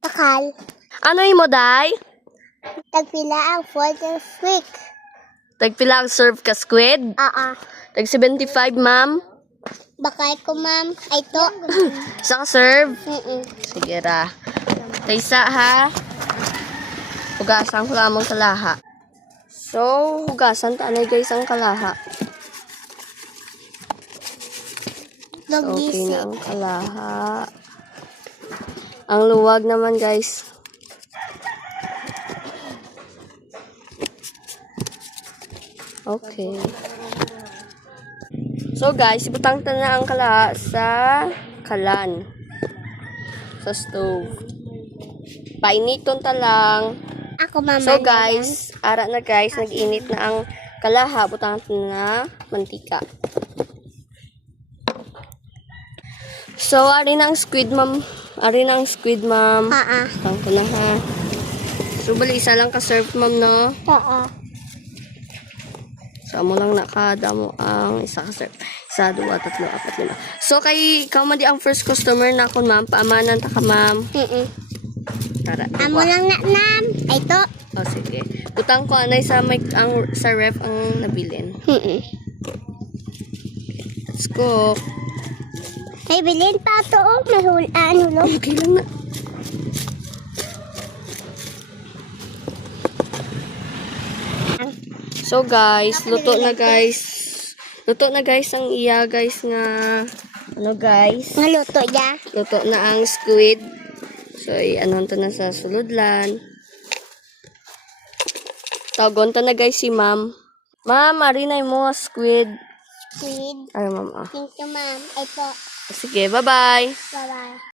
Takal. Ano mo, day? Tagpila ang for the week. Tagpila ang serve ka squid? Tag 75, ma'am. Bakay ko, ma'am. Ay, to. Isa ka serve? Sige ra. Taysa, ha? Hugasan ko lamang kalaha. So, hugasan tanay guys ang kalaha. So, okay na ang kalaha. Ang luwag naman guys. Okay. So guys, ibutang ta na ang kalaha sa kalan. Sa stove. Painiton ta lang. Ako, mama. So guys, ara na guys, nag-init na ang kalaha. Butang na mantika. So, ari na ang squid, ma'am. Ari na ang squid, ma'am. Butang ko na, ha. So, bali, isa lang ka-serve, ma'am, no? So, amo lang nakada mo ang isa ka-serve. 1, 2, 3, 4, 5. So, kay ikaw man di ang first customer na ako, ma'am. Paamanan ta ka, ma'am. Tara, Amo lang na, ma'am. Ay, to. Oh, sige. Butang ko anay sa sa ref ang nabilin. Let's go. May bilin pa to. Mahulaan, hulog. Okay lang na. So guys, luto na guys. Luto na guys ang iya guys nga ano guys. Maluto ya. Luto na ang squid. So ano to na sa suludlan. Tawagon ta na guys si ma'am. Ma'am, ari na mo squid. Squid. Ay ma'am. Thank you, ma'am. Ay po. Sige, bye-bye. Bye-bye.